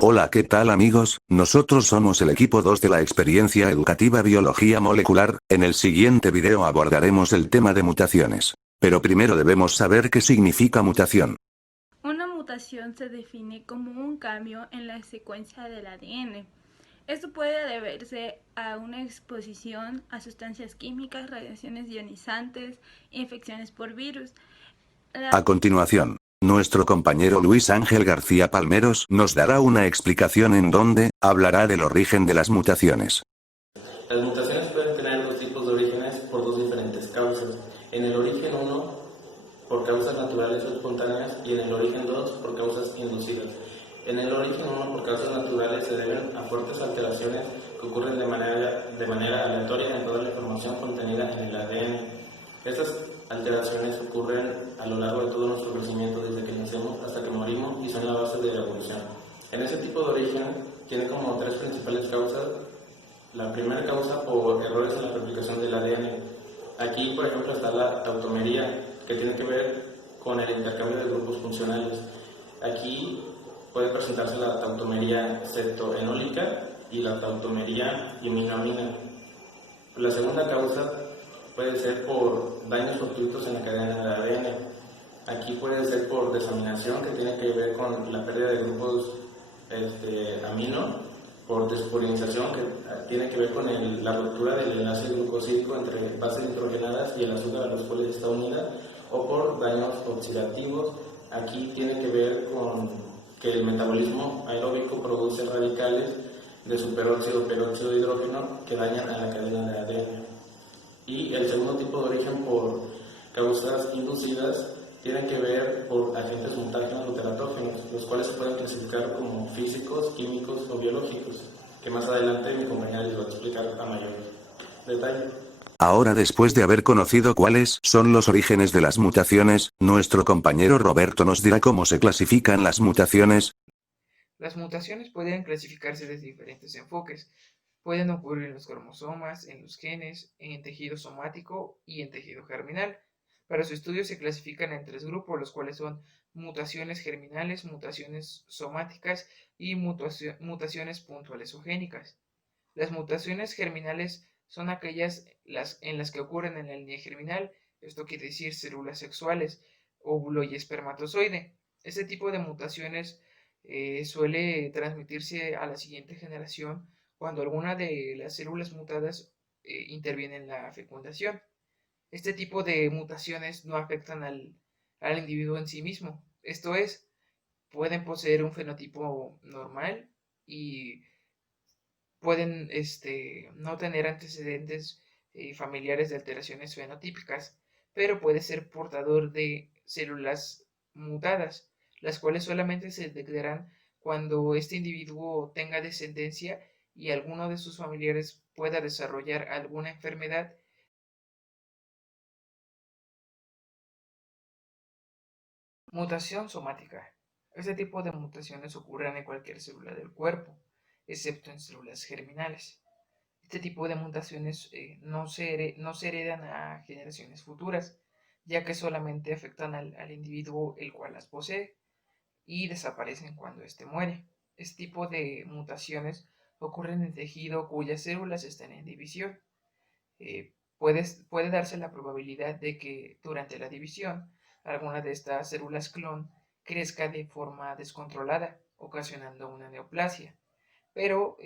Hola, ¿qué tal amigos? Nosotros somos el equipo 2 de la experiencia educativa Biología Molecular. En el siguiente video abordaremos el tema de mutaciones. Pero primero debemos saber qué significa mutación. Una mutación se define como un cambio en la secuencia del ADN. Esto puede deberse a una exposición a sustancias químicas, radiaciones ionizantes, infecciones por virus. A continuación, nuestro compañero Luis Ángel García Palmeros nos dará una explicación en donde hablará del origen de las mutaciones. Las mutaciones pueden tener dos tipos de orígenes por dos diferentes causas. En el origen 1, por causas naturales o espontáneas, y en el origen 2, por causas inducidas. En el origen 1, por causas naturales, se deben a fuertes alteraciones que ocurren de manera aleatoria en toda la información contenida en el ADN. Estas alteraciones ocurren a lo largo de todo nuestro crecimiento, desde que nacemos hasta que morimos, y son la base de la evolución. En ese tipo de origen tiene como tres principales causas. La primera causa por errores en la replicación del ADN. Aquí, por ejemplo, está la tautomería, que tiene que ver con el intercambio de grupos funcionales. Aquí puede presentarse la tautomería cetoenólica y la tautomería iminoamina. La segunda causa puede ser por daños fortuitos en la cadena del ADN. Aquí puede ser por desaminación, que tiene que ver con la pérdida de grupos amino, por despolinización, que tiene que ver con la ruptura del enlace glucosídico entre bases nitrogenadas y el azúcar a los cuales está unida, o por daños oxidativos. Aquí tiene que ver con que el metabolismo aeróbico produce radicales de superóxido, peróxido de hidrógeno que dañan a la cadena de ADN. Y el segundo tipo de origen por causas inducidas tienen que ver por agentes mutágenos o teratógenos, los cuales se pueden clasificar como físicos, químicos o biológicos, que más adelante mi compañera les va a explicar a mayor detalle. Ahora, después de haber conocido cuáles son los orígenes de las mutaciones, nuestro compañero Roberto nos dirá cómo se clasifican las mutaciones. Las mutaciones pueden clasificarse desde diferentes enfoques. Pueden ocurrir en los cromosomas, en los genes, en tejido somático y en tejido germinal. Para su estudio se clasifican en tres grupos, los cuales son mutaciones germinales, mutaciones somáticas y mutaciones puntuales o génicas. Las mutaciones germinales son aquellas en las que ocurren en la línea germinal, esto quiere decir células sexuales, óvulo y espermatozoide. Este tipo de mutaciones suele transmitirse a la siguiente generación cuando alguna de las células mutadas interviene en la fecundación. Este tipo de mutaciones no afectan al individuo en sí mismo, esto es, pueden poseer un fenotipo normal y pueden no tener antecedentes familiares de alteraciones fenotípicas, pero puede ser portador de células mutadas, las cuales solamente se detectarán cuando este individuo tenga descendencia y alguno de sus familiares pueda desarrollar alguna enfermedad. Mutación somática. Este tipo de mutaciones ocurren en cualquier célula del cuerpo, excepto en células germinales. Este tipo de mutaciones no se heredan a generaciones futuras, ya que solamente afectan al individuo el cual las posee y desaparecen cuando éste muere. Este tipo de mutaciones ocurren en tejido cuyas células están en división. Puede darse la probabilidad de que durante la división alguna de estas células clon crezca de forma descontrolada, ocasionando una neoplasia. Pero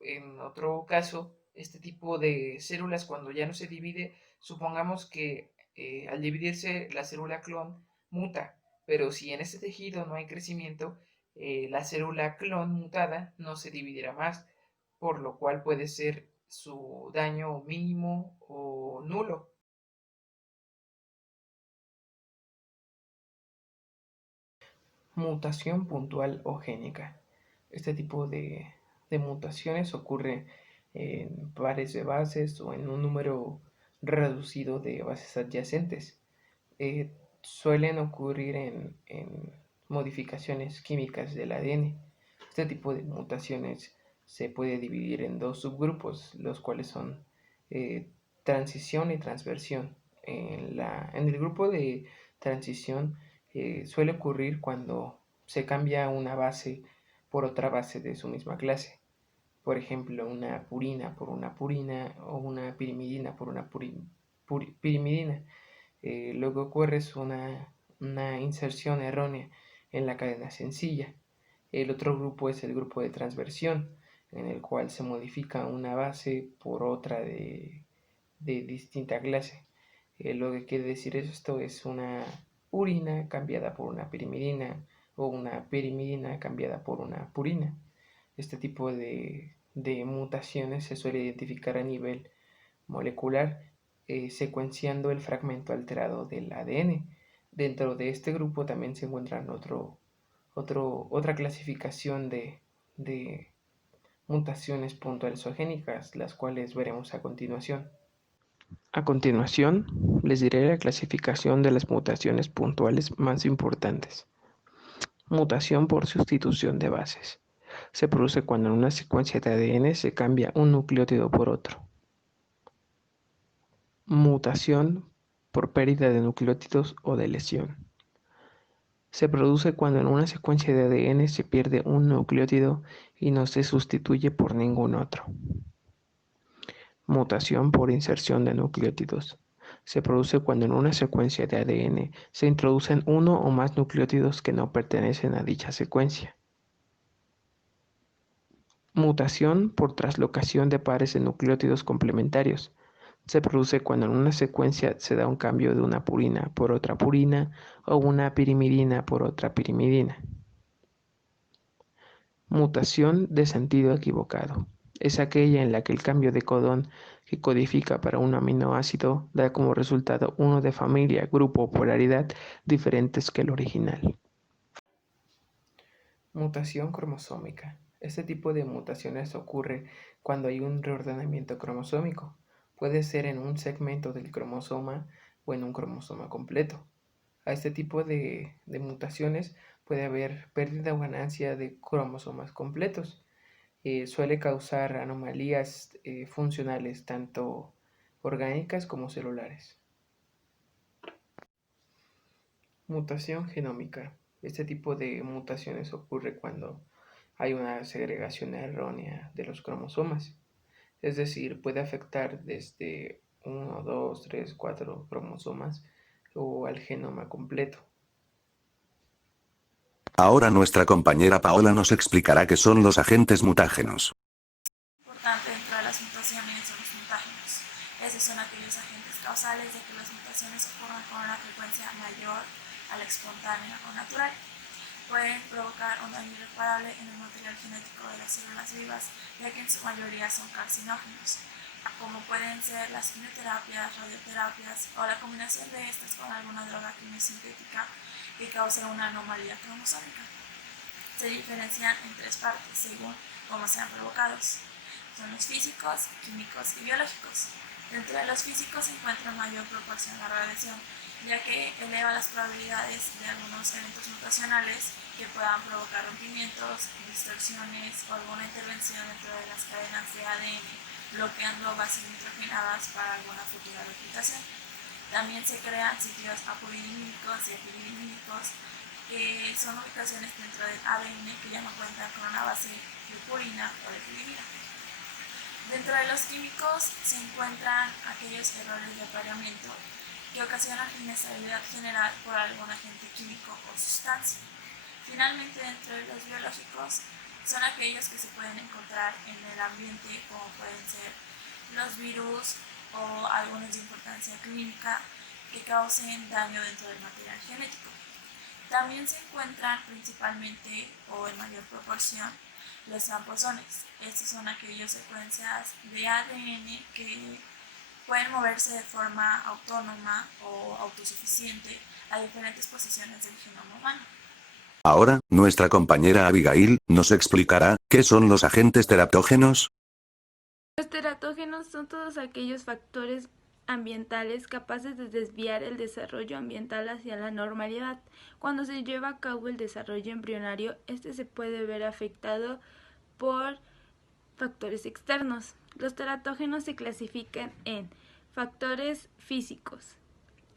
en otro caso, este tipo de células cuando ya no se divide, supongamos que al dividirse la célula clon muta, pero si en este tejido no hay crecimiento, la célula clon mutada no se dividirá más, por lo cual puede ser su daño mínimo o nulo. Mutación puntual o génica. Este tipo de mutaciones ocurre en pares de bases o en un número reducido de bases adyacentes. Suelen ocurrir en modificaciones químicas del ADN. Este tipo de mutaciones se puede dividir en dos subgrupos, los cuales son transición y transversión. En el grupo de transición suele ocurrir cuando se cambia una base por otra base de su misma clase. Por ejemplo, una purina por una purina o una pirimidina por una pirimidina. Lo que ocurre es una inserción errónea en la cadena sencilla. El otro grupo es el grupo de transversión, en el cual se modifica una base por otra de distinta clase. Lo que quiere decir esto es una purina cambiada por una pirimidina o una pirimidina cambiada por una purina. Este tipo de mutaciones se suele identificar a nivel molecular, secuenciando el fragmento alterado del ADN. Dentro de este grupo también se encuentran otra clasificación de mutaciones puntualizogénicas, las cuales veremos a continuación. A continuación, les diré la clasificación de las mutaciones puntuales más importantes. Mutación por sustitución de bases. Se produce cuando en una secuencia de ADN se cambia un nucleótido por otro. Mutación por pérdida de nucleótidos o de lesión. Se produce cuando en una secuencia de ADN se pierde un nucleótido y no se sustituye por ningún otro. Mutación por inserción de nucleótidos. Se produce cuando en una secuencia de ADN se introducen uno o más nucleótidos que no pertenecen a dicha secuencia. Mutación por traslocación de pares de nucleótidos complementarios. Se produce cuando en una secuencia se da un cambio de una purina por otra purina o una pirimidina por otra pirimidina. Mutación de sentido equivocado. Es aquella en la que el cambio de codón que codifica para un aminoácido da como resultado uno de familia, grupo o polaridad diferentes que el original. Mutación cromosómica. Este tipo de mutaciones ocurre cuando hay un reordenamiento cromosómico. Puede ser en un segmento del cromosoma o en un cromosoma completo. A este tipo de mutaciones puede haber pérdida o ganancia de cromosomas completos. Suele causar anomalías funcionales tanto orgánicas como celulares. Mutación genómica. Este tipo de mutaciones ocurre cuando hay una segregación errónea de los cromosomas. Es decir, puede afectar desde 1, 2, 3, 4 cromosomas o al genoma completo. Ahora nuestra compañera Paola nos explicará qué son los agentes mutágenos. Importante dentro de las mutaciones son los mutágenos. Estos son aquellos agentes causales de que las mutaciones ocurran con una frecuencia mayor a la espontánea o natural. Pueden provocar un daño irreparable en el material genético de las células vivas, ya que en su mayoría son carcinógenos, como pueden ser las quimioterapias, radioterapias o la combinación de estas con alguna droga quimiosintética que cause una anomalía cromosómica. Se diferencian en tres partes según cómo sean provocados. Son los físicos, químicos y biológicos. Dentro de los físicos se encuentra mayor proporción a la radiación, ya que eleva las probabilidades de algunos eventos mutacionales que puedan provocar rompimientos, distorsiones o alguna intervención dentro de las cadenas de ADN, bloqueando bases nitrogenadas para alguna futura replicación. También se crean sitios aporidímicos y epiridímicos, que son ubicaciones dentro del ADN que ya no cuentan con una base de purina o de pirimida. Dentro de los químicos se encuentran aquellos errores de apareamiento que ocasionan inestabilidad general por algún agente químico o sustancia. Finalmente, dentro de los biológicos son aquellos que se pueden encontrar en el ambiente, como pueden ser los virus o algunos de importancia clínica que causen daño dentro del material genético. También se encuentran principalmente o en mayor proporción los tramposones. Estos son aquellas secuencias de ADN que pueden moverse de forma autónoma o autosuficiente a diferentes posiciones del genoma humano. Ahora, nuestra compañera Abigail nos explicará qué son los agentes teraptógenos. Los teratógenos son todos aquellos factores ambientales capaces de desviar el desarrollo ambiental hacia la normalidad. Cuando se lleva a cabo el desarrollo embrionario, este se puede ver afectado por factores externos. Los teratógenos se clasifican en factores físicos.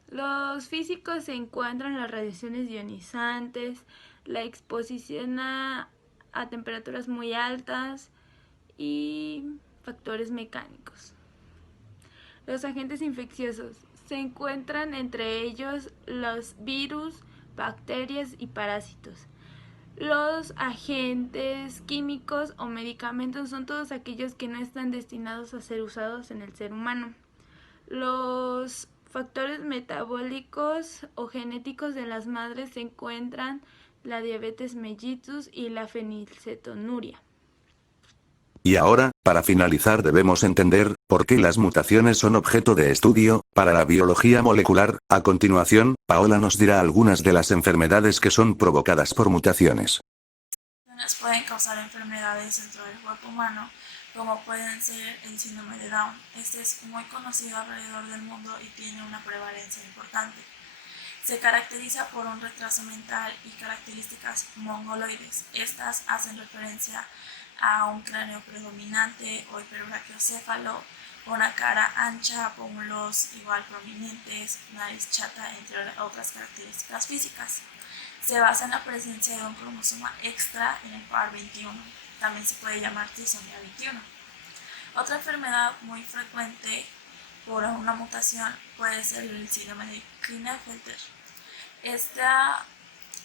Los físicos se encuentran las radiaciones ionizantes, la exposición a a temperaturas muy altas y factores mecánicos. Los agentes infecciosos se encuentran entre ellos los virus, bacterias y parásitos. Los agentes químicos o medicamentos son todos aquellos que no están destinados a ser usados en el ser humano. Los factores metabólicos o genéticos de las madres se encuentran la diabetes mellitus y la fenilcetonuria. Y ahora, para finalizar debemos entender por qué las mutaciones son objeto de estudio para la biología molecular. A continuación, Paola nos dirá algunas de las enfermedades que son provocadas por mutaciones. Pueden causar enfermedades dentro del cuerpo humano, como pueden ser el síndrome de Down. Este es muy conocido alrededor del mundo y tiene una prevalencia importante. Se caracteriza por un retraso mental y características mongoloides. Estas hacen referencia a un cráneo predominante o hiperbrachiocéfalo, una cara ancha, pómulos igual prominentes, nariz chata, entre otras características físicas. Se basa en la presencia de un cromosoma extra en el par 21. También se puede llamar trisomía 21. Otra enfermedad muy frecuente por una mutación puede ser el síndrome de Klinefelter. Esta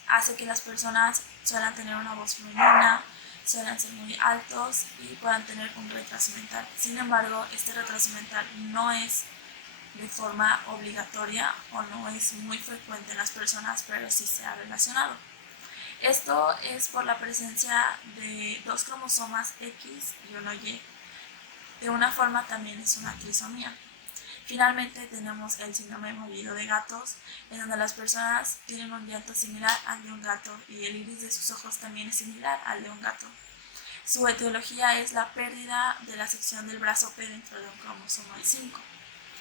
hace que las personas suelen tener una voz femenina, suelen ser muy altos y puedan tener un retraso mental. Sin embargo, este retraso mental no es de forma obligatoria o no es muy frecuente en las personas, pero sí se ha relacionado. Esto es por la presencia de 2 cromosomas X y 1 Y. De una forma también es una trisomía. Finalmente tenemos el síndrome molido de gatos, en donde las personas tienen un llanto similar al de un gato y el iris de sus ojos también es similar al de un gato. Su etiología es la pérdida de la sección del brazo P dentro de un cromosoma 5.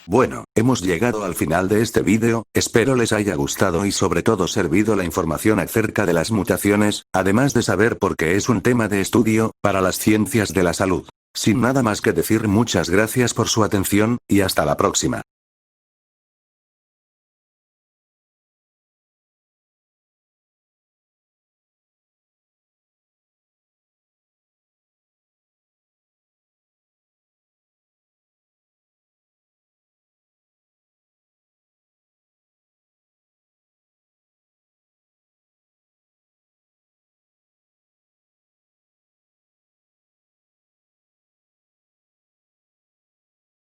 Bueno, hemos llegado al final de este vídeo, espero les haya gustado y sobre todo servido la información acerca de las mutaciones, además de saber por qué es un tema de estudio para las ciencias de la salud. Sin nada más que decir, muchas gracias por su atención, y hasta la próxima.